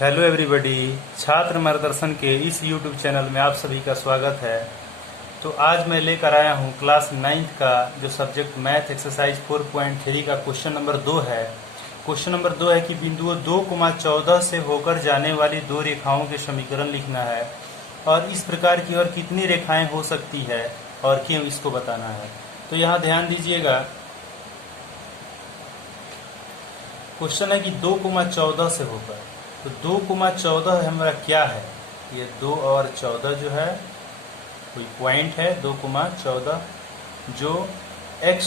Hello everybody, छात्र मार्गदर्शन के इस यूट्यूब चैनल में आप सभी का स्वागत है। तो आज मैं लेकर आया हूं क्लास 9th का जो सब्जेक्ट मैथ एक्सरसाइज 4.3 का क्वेश्चन नंबर 2 है। क्वेश्चन नंबर 2 है कि बिंदुओं 2,14 से होकर जाने वाली दो रेखाओं के समीकरण लिखना है और इस प्रकार की और कितनी रेखाएं हो सकती है और क्यों, इसको बताना है। तो यहाँ ध्यान दीजिएगा, क्वेश्चन है कि 2,14 से होकर, तो 2,14 हमारा क्या है? ये 2 और 14 जो है कोई पॉइंट है 2,14 जो x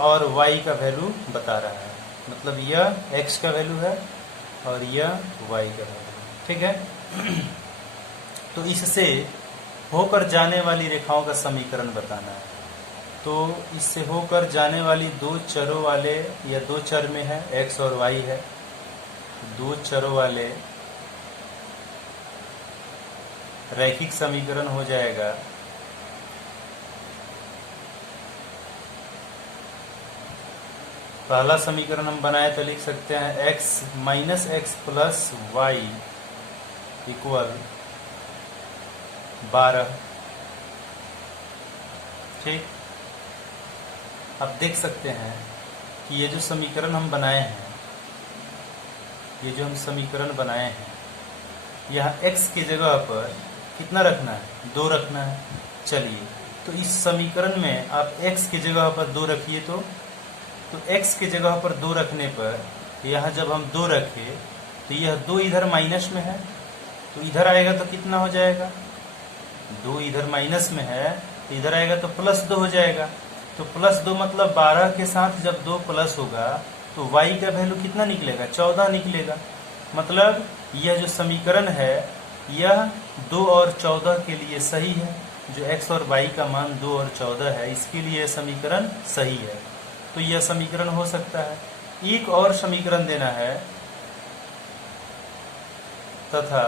और y का वैल्यू बता रहा है। मतलब यह x का वैल्यू है और यह y का वैल्यू है, ठीक है। तो इससे होकर जाने वाली रेखाओं का समीकरण बताना है। तो इससे होकर जाने वाली दो चरों वाले या दो चर में है x और y है, दो चरों वाले रैखिक समीकरण हो जाएगा पहला समीकरण हम बनाए तो लिख सकते हैं x minus x plus y equal 12। ठीक, अब देख सकते हैं कि ये जो समीकरण हम बनाए हैं, ये जो हम समीकरण बनाए हैं, यहाँ x की जगह पर कितना रखना है? 2 रखना है। चलिए, तो इस समीकरण में आप x की जगह पर 2 रखिए। तो x की जगह पर 2 रखने पर यहाँ जब हम 2 रखें तो यह 2 इधर माइनस में है, तो इधर आएगा तो कितना हो जाएगा? 2 इधर माइनस में है तो इधर आएगा तो प्लस 2 हो जाएगा। तो प्लस 2 मतलब 12 के साथ जब 2 प्लस होगा तो y का वैल्यू कितना निकलेगा? 14 निकलेगा। मतलब यह जो समीकरण है यह 2 और 14 के लिए सही है। जो x और y का मान 2 और 14 है, इसके लिए यह समीकरण सही है। तो यह समीकरण हो सकता है। एक और समीकरण देना है तथा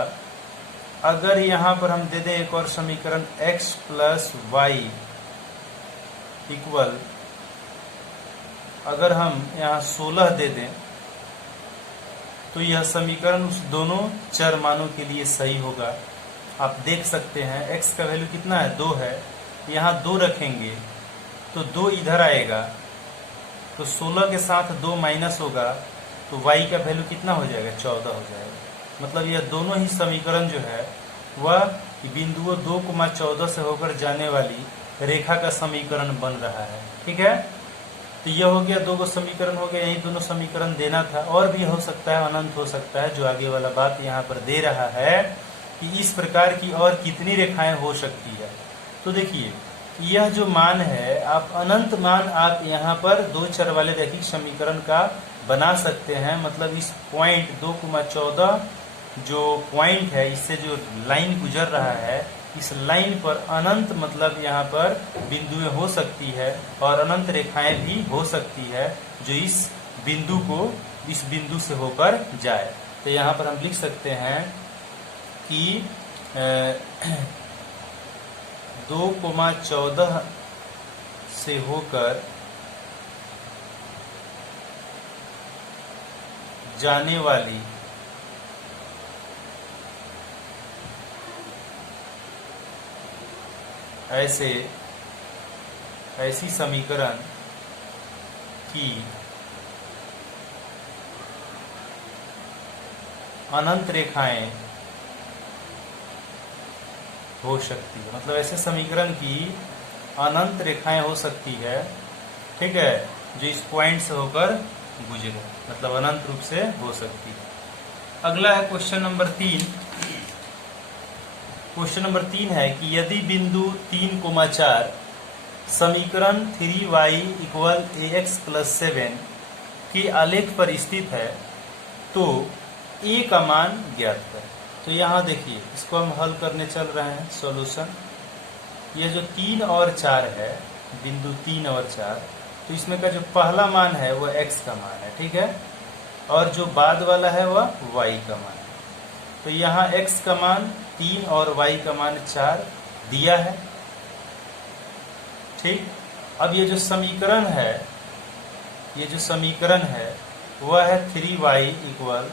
अगर यहाँ पर हम दे दें एक और समीकरण x प्लस वाई इक्वल, अगर हम यहाँ 16 दे दें तो यह समीकरण उस दोनों चर मानों के लिए सही होगा। आप देख सकते हैं x का वैल्यू कितना है? 2 है। यहाँ 2 रखेंगे तो 2 इधर आएगा तो 16 के साथ 2 माइनस होगा तो y का वैल्यू कितना हो जाएगा? 14 हो जाएगा। मतलब यह दोनों ही समीकरण जो है वह बिंदुओं 2,14 से होकर जाने वाली रेखा का समीकरण बन रहा है। ठीक है, तो यह हो गया, 2 समीकरण हो गया। यही दोनों समीकरण देना था, और भी हो सकता है, अनंत हो सकता है। जो आगे वाला बात यहाँ पर दे रहा है कि इस प्रकार की और कितनी रेखाएं हो सकती है। तो देखिए, यह जो मान है, आप अनंत मान आप यहाँ पर 2 चर वाले रैखिक समीकरण का बना सकते हैं। मतलब इस पॉइंट 2,14 जो पॉइंट है, इससे जो लाइन गुजर रहा है, इस लाइन पर अनंत मतलब यहाँ पर बिंदुएं हो सकती है और अनंत रेखाएं भी हो सकती है जो इस बिंदु को इस बिंदु से होकर जाए। तो यहाँ पर हम लिख सकते हैं कि 2,14 से होकर जाने वाली ऐसी समीकरण की अनंत रेखाएं हो सकती है। मतलब ऐसे समीकरण की अनंत रेखाएं हो सकती है, ठीक है, जो इस पॉइंट से होकर गुजरे, मतलब अनंत रूप से हो सकती है। अगला है क्वेश्चन नंबर 3। क्वेश्चन नंबर 3 है कि यदि बिंदु 3,4 समीकरण 3y इक्वल ax प्लस 7 के आलेख पर स्थित है तो a का मान ज्ञात करें। तो यहाँ देखिए, इसको हम हल करने चल रहे हैं। सॉल्यूशन, ये जो 3 और 4 है, बिंदु 3 और 4, तो इसमें का जो पहला मान है वह x का मान है, ठीक है, और जो बाद वाला है वह y का मान है। तो यहाँ x का मान 3 और y का मान 4 दिया है। ठीक, अब ये जो समीकरण है वह है 3y इक्वल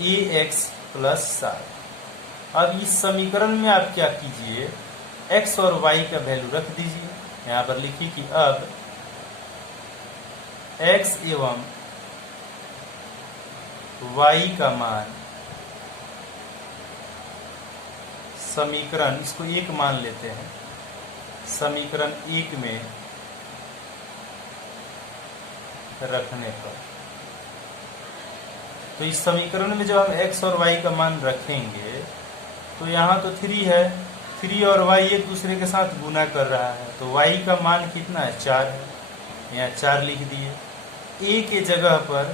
ax प्लस 7। अब इस समीकरण में आप क्या कीजिए, x और y का वैल्यू रख दीजिए। यहाँ पर लिखिए कि अब x एवं y का मान, समीकरण इसको 1 मान लेते हैं, समीकरण 1 में रखने पर, तो इस समीकरण में जब हम x और y का मान रखेंगे तो यहाँ तो 3 है, 3 और y एक दूसरे के साथ गुना कर रहा है, तो y का मान कितना है, 4 है। यहाँ 4 लिख दिए। a के जगह पर,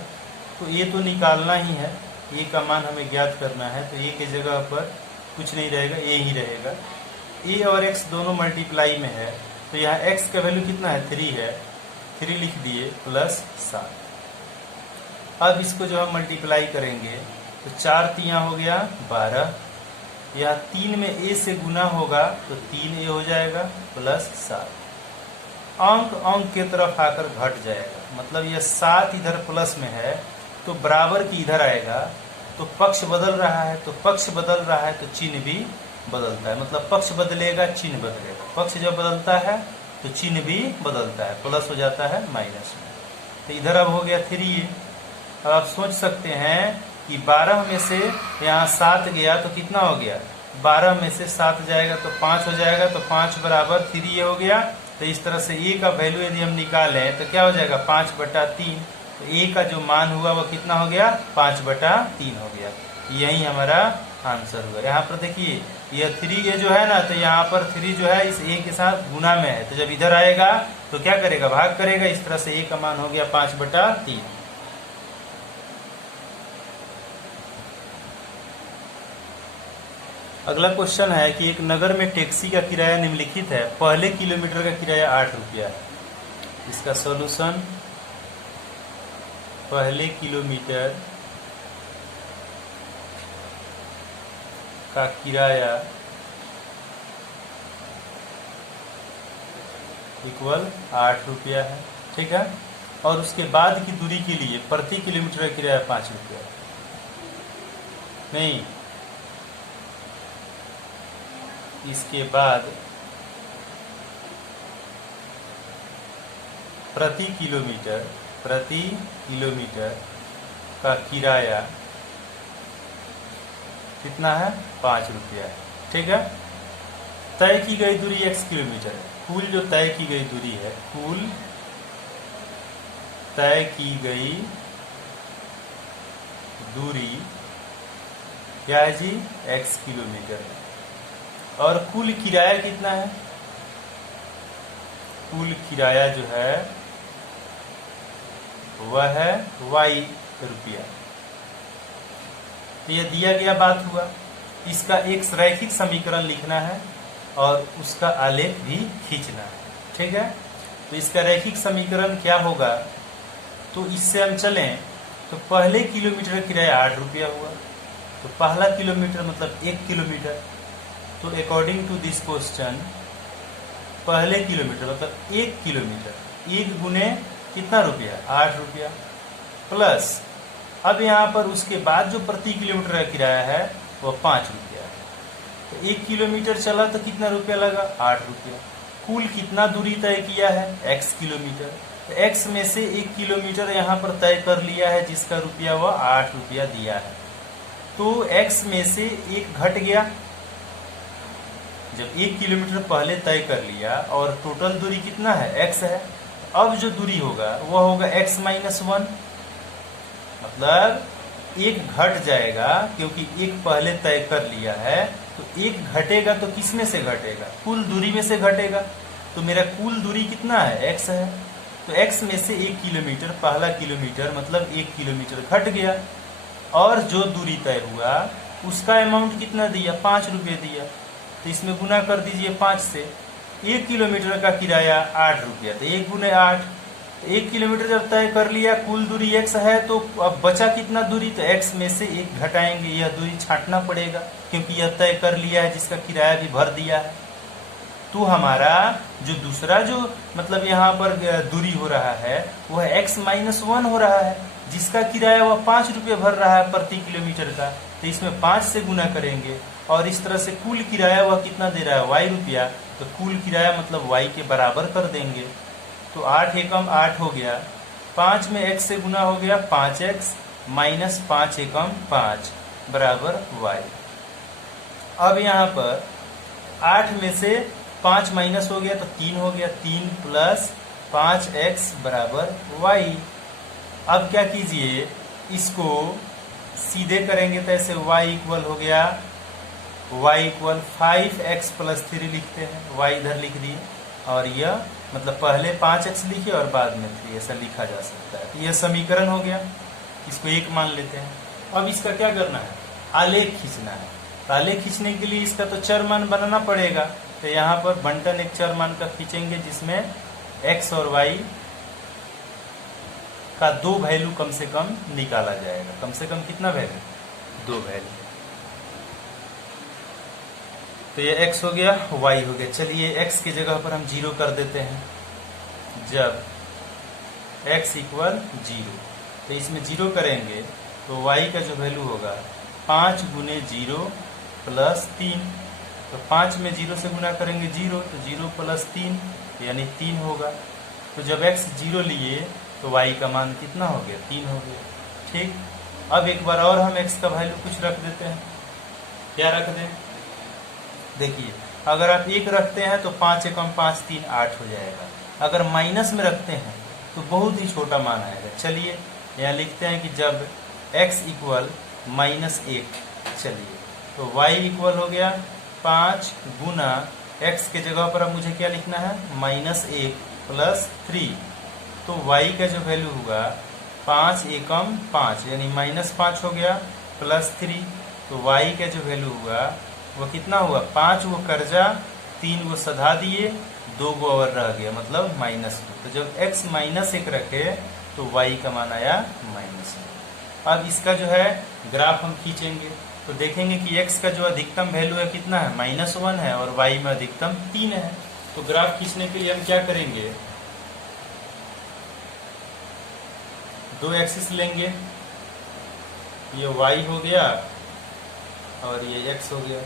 तो a तो निकालना ही है, a का मान हमें ज्ञात करना है, तो a के जगह पर कुछ नहीं रहेगा, a ही रहेगा। a और x दोनों मल्टीप्लाई में है, तो यहाँ x का वैल्यू कितना है, 3 है, 3 लिख दिए प्लस 7। अब इसको जब हम मल्टीप्लाई करेंगे तो 4 तिया हो गया 12, या 3 में a से गुना होगा तो 3a हो जाएगा प्लस 7। अंक अंक के तरफ आकर घट जाएगा, मतलब यह 7 इधर प्लस में है तो बराबर की इधर आएगा, तो पक्ष बदल रहा है, तो पक्ष बदल रहा है तो चिन्ह भी बदलता है, मतलब पक्ष बदलेगा चिन्ह बदलेगा। पक्ष जब बदलता है तो चिन्ह भी बदलता है, प्लस हो जाता है माइनस में। तो इधर अब हो गया 3a। अब आप सोच सकते हैं कि 12 में से यहाँ 7 गया तो कितना हो गया, 12 में से 7 जाएगा तो 5 हो जाएगा, तो 5 बराबर 3a हो गया। तो इस तरह से a का वैल्यू यदि हम निकालें तो क्या हो जाएगा, 5/3। तो a का जो मान हुआ वो कितना हो गया, 5/3 हो गया। यही हमारा आंसर हुआ। यहाँ पर देखिए यह 3a जो है ना, तो यहाँ पर 3 जो है इस a के साथ गुना में है, तो जब इधर आएगा तो क्या करेगा, भाग करेगा। इस तरह से a का मान हो गया 5/3। अगला क्वेश्चन है कि एक नगर में टैक्सी का किराया निम्नलिखित है, पहले किलोमीटर का किराया 8 रुपया है। इसका सॉल्यूशन, पहले किलोमीटर का किराया इक्वल 8 रुपया है, ठीक है। और उसके बाद की दूरी के लिए प्रति किलोमीटर का किराया 5 रुपया नहीं, इसके बाद प्रति किलोमीटर का किराया कितना है, 5 रुपया है, ठीक है। तय की गई दूरी x किलोमीटर है। कुल जो तय की गई दूरी है, कुल तय की गई दूरी क्या है जी, x किलोमीटर है। और कुल किराया कितना है, कुल किराया जो है वह है y रुपया। तो यह दिया गया बात हुआ। इसका एक रैखिक समीकरण लिखना है और उसका आलेख भी खींचना है, ठीक है। तो इसका रैखिक समीकरण क्या होगा, तो इससे हम चलें तो पहले किलोमीटर किराया 8 रुपया हुआ, तो पहला किलोमीटर मतलब 1 किलोमीटर, तो अकॉर्डिंग टू दिस क्वेश्चन पहले किलोमीटर मतलब 1 किलोमीटर, 1 गुने कितना रुपया, 8 रुपया, प्लस अब यहाँ पर उसके बाद जो प्रति किलोमीटर का किराया है वो 5 रुपया है। तो 1 किलोमीटर चला तो कितना रुपया लगा, 8 रुपया। कुल कितना दूरी तय किया है, x किलोमीटर, तो x में से 1 किलोमीटर यहाँ पर तय कर लिया है जिसका रुपया वह 8 रुपया दिया है, तो x में से 1 घट गया। जब 1 किलोमीटर पहले तय कर लिया और टोटल दूरी कितना है, x है, अब जो दूरी होगा वह होगा x माइनस 1, मतलब 1 घट जाएगा क्योंकि 1 पहले तय कर लिया है, तो 1 घटेगा तो किस में से घटेगा, कुल दूरी में से घटेगा। तो मेरा कुल दूरी कितना है, x है, तो x में से 1 किलोमीटर, पहला किलोमीटर मतलब 1 किलोमीटर घट गया, और जो दूरी तय हुआ उसका अमाउंट कितना दिया, 5 रुपये दिया। तो इसमें गुना कर दीजिए 5 से। 1 किलोमीटर का किराया 8 रुपया, तो 1 गुने 8, 1 किलोमीटर जब तय कर लिया, कुल दूरी x है, तो अब बचा कितना दूरी, तो x में से 1 घटाएंगे, यह दूरी छांटना पड़ेगा क्योंकि यह तय कर लिया है जिसका किराया भी भर दिया है। तो हमारा जो दूसरा जो मतलब यहाँ पर दूरी हो रहा है वह x माइनस 1 हो रहा है, जिसका किराया वह 5 रुपये भर रहा है प्रति किलोमीटर का, तो इसमें 5 से गुना करेंगे। और इस तरह से कुल किराया वह कितना दे रहा है, y रुपया, तो कुल किराया मतलब y के बराबर कर देंगे। तो 8 एकम 8 हो गया, 5 में x से गुना हो गया 5x माइनस 5 एकम 5 बराबर y। अब यहाँ पर 8 में से 5 माइनस हो गया तो 3 हो गया, 3 प्लस 5x बराबर y। अब क्या कीजिए, इसको सीधे करेंगे तो ऐसे y इक्वल हो गया, y इक्वल 5x प्लस 3 लिखते हैं, y इधर लिख दिए, और यह मतलब पहले 5x लिखे और बाद में 3, ऐसा लिखा जा सकता है। यह समीकरण हो गया, इसको 1 मान लेते हैं। अब इसका क्या करना है, आलेख खींचना है। तो आलेख खींचने के लिए इसका तो चर मान बनाना पड़ेगा। तो यहाँ पर बंटन एक चर मान का खींचेंगे जिसमें x और y का 2 वैल्यू कम से कम निकाला जाएगा। कम से कम कितना वैल्यू, 2 वैल्यू। तो ये x हो गया, y हो गया। चलिए x की जगह पर हम 0 कर देते हैं। जब x इक्वल 0, तो इसमें 0 करेंगे तो y का जो वैल्यू होगा 5 गुने 0 प्लस 3। तो 5 में 0 से गुना करेंगे 0, तो 0 प्लस 3 यानी 3 होगा। तो जब x 0 लिए तो y का मान कितना हो गया, 3 हो गया। ठीक, अब एक बार और हम x का वैल्यू कुछ रख देते हैं। क्या रख दें, देखिए अगर आप 1 रखते हैं तो 5 एकम 5 3 8 हो जाएगा। अगर माइनस में रखते हैं तो बहुत ही छोटा मान आएगा। चलिए यहाँ लिखते हैं कि जब x इक्वल -1, चलिए तो y इक्वल हो गया 5 गुना x के जगह पर अब मुझे क्या लिखना है, -1 प्लस 3। तो y का जो वैल्यू होगा 5 एकम 5 यानी -5 हो गया प्लस 3। तो y का जो वैल्यू हुआ वो कितना हुआ, 5 वो कर्जा 3 वो सधा दिए, 2 वो और रह गया मतलब -2। तो जब x -1 रखे तो y का मान आया -1। अब इसका जो है ग्राफ हम खींचेंगे तो देखेंगे कि x का जो अधिकतम वैल्यू है कितना है, -1 है, और y में अधिकतम 3 है। तो ग्राफ खींचने के लिए हम क्या करेंगे, 2 एक्सिस लेंगे, ये y हो गया और ये x हो गया,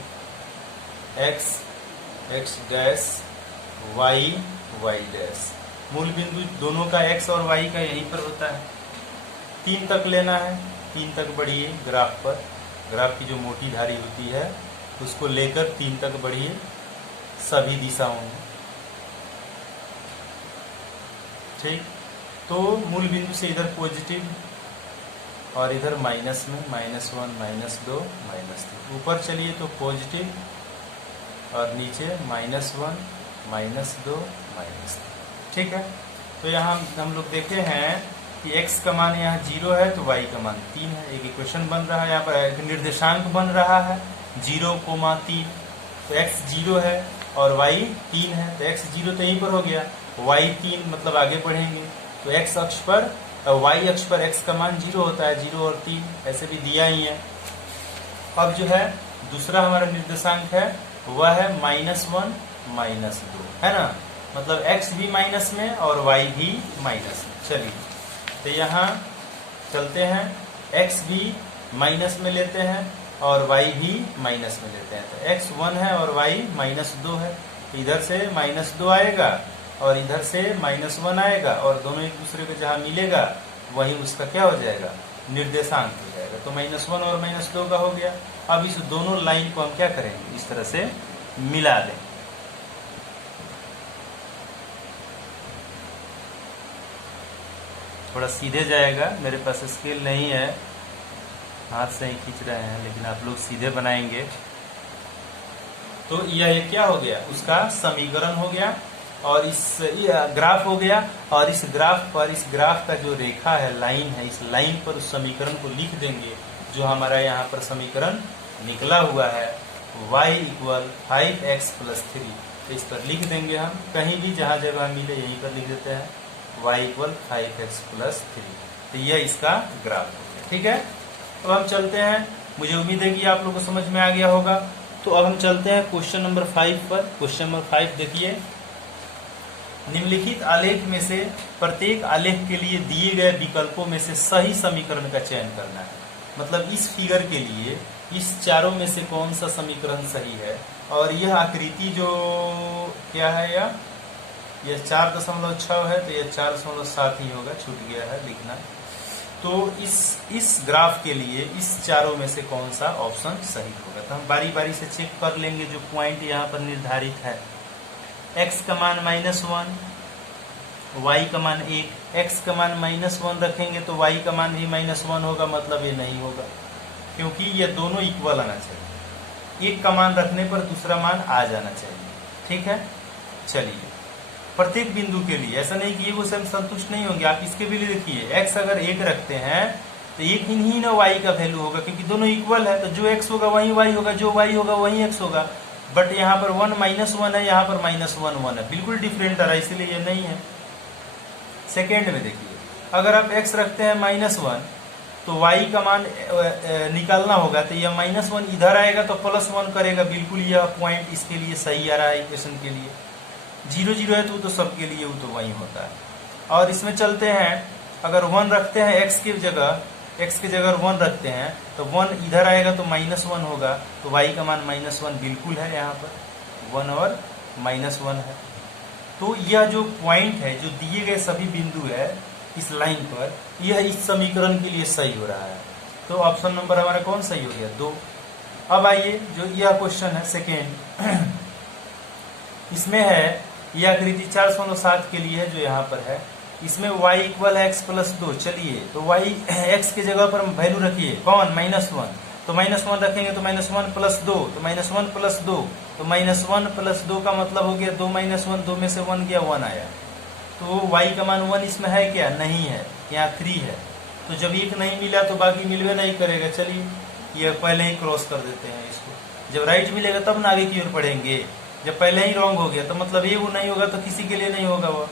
x डैश y डैश। मूल बिंदु दोनों का x और y का यहीं पर होता है। 3 तक लेना है, 3 तक बढ़िए ग्राफ पर। ग्राफ की जो मोटी धारी होती है उसको लेकर 3 तक बढ़िए सभी दिशाओं में। ठीक, तो मूल बिंदु से इधर पॉजिटिव और इधर माइनस में -1 -2 -3। ऊपर चलिए तो पॉजिटिव और नीचे -1 -2 -3। ठीक है, तो यहाँ हम लोग देखे हैं कि x का मान यहाँ 0 है तो y का मान 3 है। एक इक्वेशन बन रहा है, यहाँ पर एक निर्देशांक बन रहा है 0,3। तो x 0 है और y 3 है, तो x 0 तो यहीं पर हो गया, y 3 मतलब आगे बढ़ेंगे तो x अक्ष पर y अक्ष पर x का मान 0 होता है, 0 और 3 ऐसे भी दिया ही है। अब जो है दूसरा हमारा निर्देशांक है वह है -1 -2, है ना, मतलब x भी माइनस में और y भी माइनस में। चलिए तो यहाँ चलते हैं, x भी माइनस में लेते हैं और y भी माइनस में लेते हैं। तो x 1 है और y -2 है, तो इधर से -2 आएगा और इधर से -1 आएगा और दोनों एक दूसरे को जहाँ मिलेगा वही उसका क्या हो जाएगा, निर्देशांक हो जाएगा। तो -1 और -2 का हो गया। अब इस दोनों लाइन को हम क्या करेंगे, इस तरह से मिला दें। थोड़ा सीधे जाएगा, मेरे पास स्केल नहीं है, हाथ से ही खींच रहे हैं, लेकिन आप लोग सीधे बनाएंगे तो यह क्या हो गया, उसका समीकरण हो गया और इस ग्राफ हो गया। और इस ग्राफ का जो रेखा है, लाइन है, इस लाइन पर उस समीकरण को लिख देंगे जो हमारा यहाँ पर समीकरण निकला हुआ है, y इक्वल 5x प्लस 3। तो इस पर लिख देंगे हम, कहीं भी जहाँ जगह मिले यहीं पर लिख देते हैं y इक्वल 5x प्लस 3। तो यह इसका ग्राफ हो गया। ठीक है, अब हम चलते हैं, मुझे उम्मीद है कि आप लोगों को समझ में आ गया होगा। तो अब हम चलते हैं क्वेश्चन नंबर 5 पर। क्वेश्चन नंबर 5 देखिए, निम्नलिखित आलेख में से प्रत्येक आलेख के लिए दिए गए विकल्पों में से सही समीकरण का चयन करना है। मतलब इस फिगर के लिए इस चारों में से कौन सा समीकरण सही है। और यह आकृति जो क्या है, यह 4.6 है, तो यह 4.7 ही होगा, छूट गया है लिखना। तो इस ग्राफ के लिए इस चारों में से कौन सा ऑप्शन सही होगा। तो हम बारी बारी से चेक कर लेंगे जो पॉइंट यहाँ पर निर्धारित है। x का मान -1, y का मान 1। x का मान -1 रखेंगे तो y का मान भी -1 होगा, मतलब ये नहीं होगा, क्योंकि ये दोनों इक्वल आना चाहिए। एक का मान रखने पर दूसरा मान आ जाना चाहिए। ठीक है, चलिए प्रत्येक बिंदु के लिए, ऐसा नहीं कि ये वो सब संतुष्ट नहीं होंगे, आप इसके भी लिए देखिए। x अगर 1 रखते हैं तो एक ही ना y का वैल्यू होगा, क्योंकि दोनों इक्वल है, तो जो x होगा वही y होगा, जो y होगा वही x होगा। बट यहाँ पर 1 -1 है, यहाँ पर -1 है, बिल्कुल डिफरेंट आ रहा है, इसलिए ये नहीं है। सेकेंड में देखिए, अगर आप x रखते हैं -1 तो y का मान निकालना होगा, तो यह -1 इधर आएगा तो +1 करेगा, बिल्कुल यह पॉइंट इसके लिए सही आ रहा है इक्वेशन के लिए। 0 0 है तो सबके लिए वो तो वही होता है। और इसमें चलते हैं, अगर 1 रखते हैं x की जगह 1 रखते हैं तो 1 इधर आएगा तो -1 होगा, तो y का मान -1 बिल्कुल है, यहाँ पर 1 और -1 है। तो यह जो पॉइंट है, जो दिए गए सभी बिंदु है इस लाइन पर, यह इस समीकरण के लिए सही हो रहा है। तो ऑप्शन नंबर हमारा कौन सही हो गया, 2। अब आइए जो यह क्वेश्चन है सेकेंड, इसमें है यह आकृति 4.7 के लिए है जो यहाँ पर है। इसमें y इक्वल है x प्लस 2। चलिए तो y x की जगह पर वैल्यू रखिए, कौन, -1। तो -1 रखेंगे तो -1 प्लस 2, तो -1 प्लस 2, तो -1 प्लस 2 का मतलब हो गया 2 -1, 2 में से 1 गया, 1 आया। तो y का मान 1 इसमें है क्या, नहीं है, यहाँ 3 है। तो जब एक नहीं मिला तो बाकी मिलवे नहीं करेगा। चलिए ये पहले ही क्रॉस कर देते हैं इसको, जब राइट मिलेगा तब ना आगे की ओर पढ़ेंगे। जब पहले ही रॉन्ग हो गया तो मतलब ये वो नहीं होगा, तो किसी के लिए नहीं होगा वो।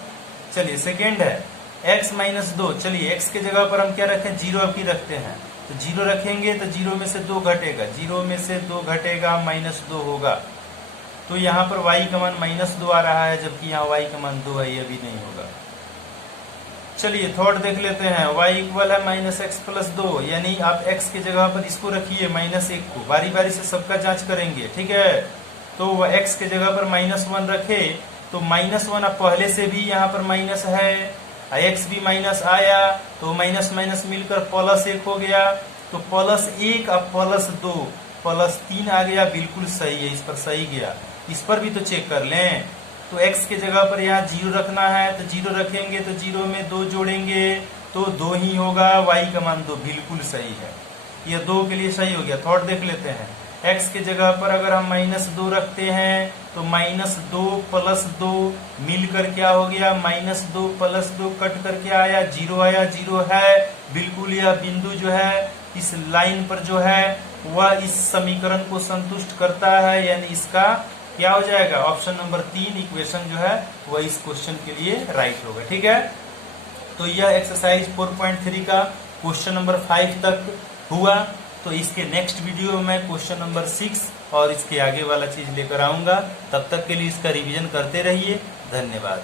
चलिए सेकेंड है x -2। चलिए x के जगह पर हम क्या रखें, 0 अब की रखते हैं, तो 0 रखेंगे तो 0 में से 2 घटेगा, 0 में से 2 घटेगा, -2 होगा। तो यहाँ पर y का मान -2 आ रहा है, जबकि यहाँ y का मान 2 है, ये भी नहीं होगा। चलिए थर्ड देख लेते हैं, y इक्वल है -x प्लस 2, यानी आप x की जगह पर इसको रखिए -1 को, बारी बारी से सबका जांच करेंगे। ठीक है, तो x के जगह पर -1 रखे तो -1 अब पहले से भी यहाँ पर माइनस है, x भी माइनस आया, तो माइनस माइनस मिलकर +1 हो गया, तो +1 अब +2 +3 आ गया, बिल्कुल सही है, इस पर सही गया। इस पर भी तो चेक कर लें। तो x के जगह पर यहाँ 0 रखना है, तो 0 रखेंगे तो 0 में 2 जोड़ेंगे तो 2 ही होगा, y का मान 2 बिल्कुल सही है, ये 2 के लिए सही हो गया। थर्ड देख लेते हैं, x के जगह पर अगर हम -2 रखते हैं तो -2 + 2 मिलकर क्या हो गया, -2 + 2 कट करके आया, 0 आया, 0 है, बिल्कुल यह बिंदु जो है इस लाइन पर जो है वह इस समीकरण को संतुष्ट करता है, यानी इसका क्या हो जाएगा, ऑप्शन नंबर 3 इक्वेशन जो है वह इस क्वेश्चन के लिए राइट होगा। ठीक है, तो यह एक्सरसाइज 4.3 का क्वेश्चन नंबर 5 तक हुआ। तो इसके नेक्स्ट वीडियो में मैं क्वेश्चन नंबर 6 और इसके आगे वाला चीज लेकर आऊंगा। तब तक के लिए इसका रिवीजन करते रहिए। धन्यवाद।